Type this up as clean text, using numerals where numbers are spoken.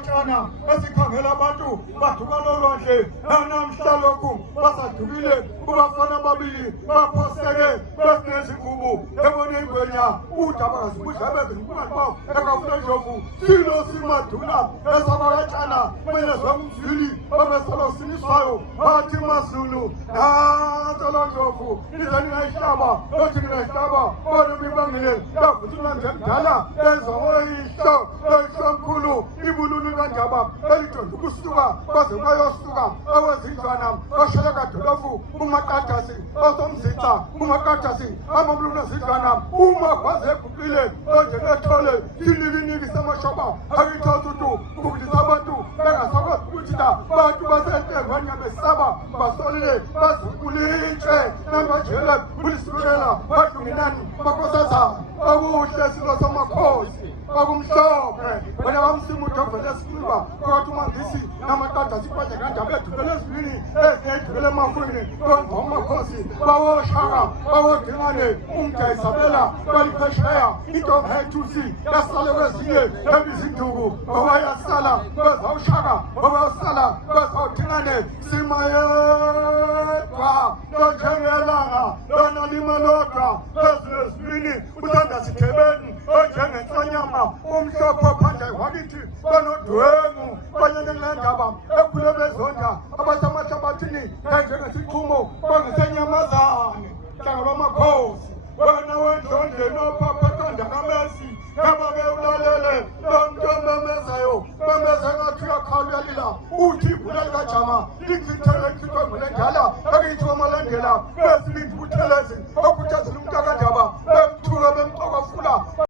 Chana, esikhangela abantu badukana olwandle namhlalokhu basadukile kubafana ababili baphoseke besinezigubu ebone ingwenya udaba kazibudlabeze ngumngani bawo ekafuna indlovu silo simaduna esabakatshana kumele zomzili babesolo siniswayo bathi mazulu nantolo ndlovu ize ningayihlaba othi ningayihlaba bona bibangile yavuthi unangemdala ezoyihlo mkhulu ibululu kandaba elijonda ukusuka baze bayosuka awezindlwana basheleka dolofu umaqathasi osomzitha umaqathasi amamlulu ezindlwana uma kwaze ebhubhile onjengethole sinikiniki samashoba akithotutu ukufundisa abantu bengasakwazi ukuthina bantu basentengweni yabesaba basolile bazikulintshe nambajele ulisilukela badlunginani bakosazana abuhle silo samakhosi bakumhlophe wena bamsimuthi ovele esikhuluba phakathi umandisi namatata sipaje kanjalo edukele ezibini eziyedukele emafwini konga umakhosi bawoshaka bawodingane umda isabela baliphesheya intombi yethusi yasale kwezinye ebizinduku ngoba yasala kwezawushaka ngoba yasala kwezawudingane simayedwa lonjengelanga lona limalodwa ezibini uthanda sithebeni onjengenhlanyama umhlophe phandle wakithi banodwengu banyenelendaba ekhule bezonda abathamahlabathini enjengesixhumo bangesenyamazane hlanga lwamakhosi wena wendlondle nopapa